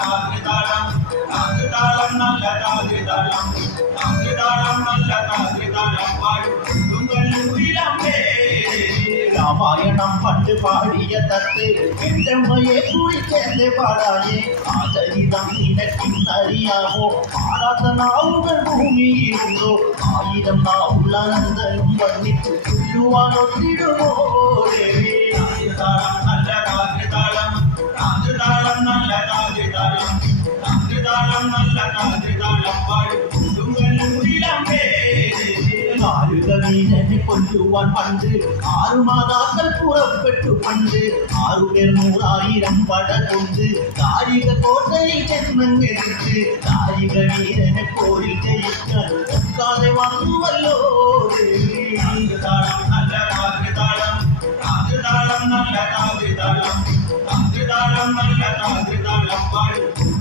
താതിതാളം താതിതാളം നല്ല താതിതാളം താതിതാളം നല്ല താതിതാളം പാടും കല്ലൂരിലമ്മേ രാമായണം പണ്ട് പാടിയ തത്ത് എൻ്റമ്മയെ കൂടി ചേർന്ന് പാടായേ ആ ചരിതം നിനക്കിന്നറിയാമോ പാടാത്ത നാവുകൾ ഭൂമിയിലുണ്ടോ ആയിരം നാവുള്ള നന്ദനും വന്നിട്ട് ചൊല്ലുവാനൊത്തിടുമോ താതിതാളം നല്ല താതിതാളം താതിതാളം നല്ല താതിതാളം താതിതാളം നല്ല താതിതാളം പാടും കല്ലൂരിലമ്മേ വീരനെ കൊല്ലുവാൻ പണ്ട് 6 മാതാക്കൾ പുറപ്പെട്ടു പണ്ട് 6 പേർ 100,000 പട കൊണ്ട് കാരിക കോട്ടയിൽ ജന്മങ്ങെടുത്ത് കാരിക വീരനെ പോരിൽ ജയിക്കാൻ ഒക്കാതെ വന്നുവല്ലോ താതിതാളം നല്ല താതിതാളം താതിതാളം നല്ല താതിതാളം താതിതാളം നല്ല താതിതാളം പാടും